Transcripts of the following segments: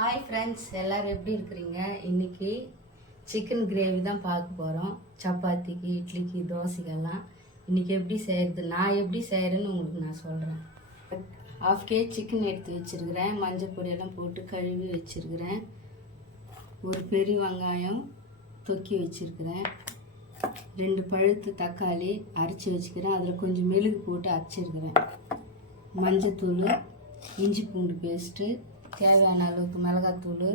Hi friends, எல்லோரும் எப்படி இருக்கிறீங்க? இன்றைக்கி சிக்கன் கிரேவி தான் பார்க்க போகிறோம். சப்பாத்திக்கு, இட்லிக்கு, தோசைக்கெல்லாம் இன்றைக்கி எப்படி செய்கிறது, நான் எப்படி செய்கிறேன்னு உங்களுக்கு நான் சொல்கிறேன். 1/2 kg சிக்கன் எடுத்து வச்சுருக்கிறேன். மஞ்சள் பொடியெல்லாம் போட்டு கழுவி வச்சுருக்கிறேன். ஒரு பெரிய வெங்காயம் தொக்கி வச்சுருக்கிறேன். 2 பழுத்து தக்காளி அரைச்சி வச்சுக்கிறேன். அதில் கொஞ்சம் மெழுகு போட்டு அரைச்சிருக்கிறேன். மஞ்சத்தூள், இஞ்சி பூண்டு பேஸ்ட்டு, தேவையான அளவுக்கு மிளகாத்தூள்,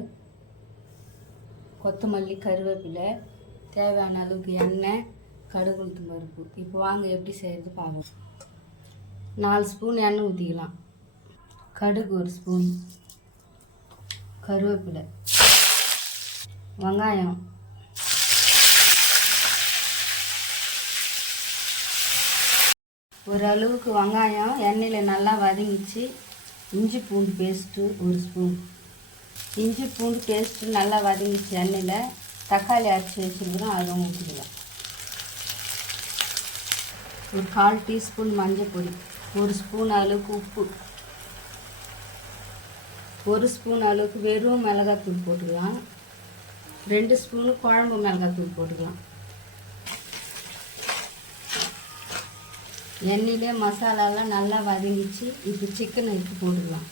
கொத்தமல்லி, கருவேப்பிலை, தேவையான அளவுக்கு எண்ணெய், கடுகு, உளுத்தம் பருப்பு. இப்போ வாங்க எப்படி செய்கிறது பார்க்கலாம். 4 ஸ்பூன் எண்ணெய் ஊற்றிக்கலாம். கடுகு 1 ஸ்பூன், கருவேப்பிலை, வெங்காயம், ஒரு அளவுக்கு வெங்காயம் எண்ணெயில் நல்லா வதங்கிச்சு. இஞ்சி பூண்டு பேஸ்ட்டு 1 ஸ்பூன். இஞ்சி பூண்டு பேஸ்ட்டு நல்லா வதங்கிச்சு எண்ணெயில். தக்காளி அரைச்சி வச்சுருக்கிறோம், அதை ஊற்றிக்கலாம். ஒரு 1/4 டீஸ்பூன் மஞ்சள் பொடி, 1 ஸ்பூன் அளவுக்கு உப்பு, 1 ஸ்பூன் அளவுக்கு வெறும் மிளகாத்தூள் போட்டுக்கலாம். 2 ஸ்பூனு குழம்பு மிளகாத்தூள் போட்டுக்கலாம். எண்ணெயிலே மசாலாலாம் நல்லா வதங்கிச்சு. இப்போ சிக்கனை எடுத்து போட்டுக்கலாம்.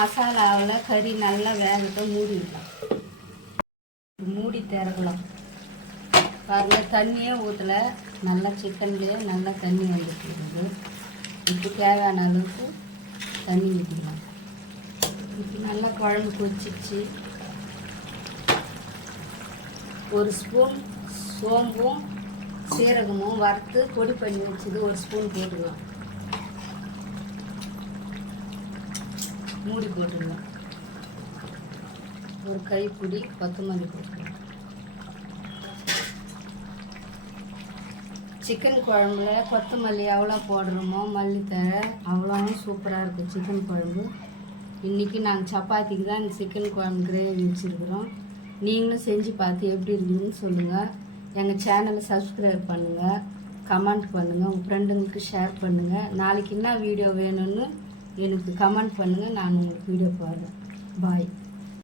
மசாலாவில் கறி நல்லா வேகத்தை மூடிடலாம். மூடி திறக்கலாம். பாருங்கள், தண்ணியே ஊற்றலை, நல்லா சிக்கன்லேயே நல்லா தண்ணி வந்துட்டு. இப்போ தேவையான அளவுக்கு தண்ணி ஊற்றிக்கலாம். இப்போ நல்லா குழம்பு கொதிச்சிச்சு. 1 ஸ்பூன் சோம்பும் சீரகமும் வறுத்து பொடி பண்ணி வச்சது 1 ஸ்பூன் போட்டுக்கலாம். மூடி போட்டுக்கலாம். ஒரு கைப்பிடி கொத்தமல்லி போட்டுக்கலாம். சிக்கன் குழம்புல கொத்தமல்லி எவ்வளோ போடுறோமோ, மல்லித்தழை அவ்வளோ சூப்பராக இருக்கும் சிக்கன் குழம்பு. இன்றைக்கி நாங்கள் சப்பாத்திக்கு தான் இந்த சிக்கன் குழம்பு கிரேவி வச்சுருக்குறோம். நீங்களும் செஞ்சு பார்த்து எப்படி இருக்குதுன்னு சொல்லுங்கள். எங்கள் சேனலை சப்ஸ்கிரைப் பண்ணுங்கள், கமெண்ட் பண்ணுங்கள், உங்கள் ஃப்ரெண்டுங்களுக்கு ஷேர் பண்ணுங்கள். நாளைக்கு என்ன வீடியோ வேணும்னு எனக்கு கமெண்ட் பண்ணுங்கள், நான் உங்களுக்கு வீடியோ போடுறேன். பாய்.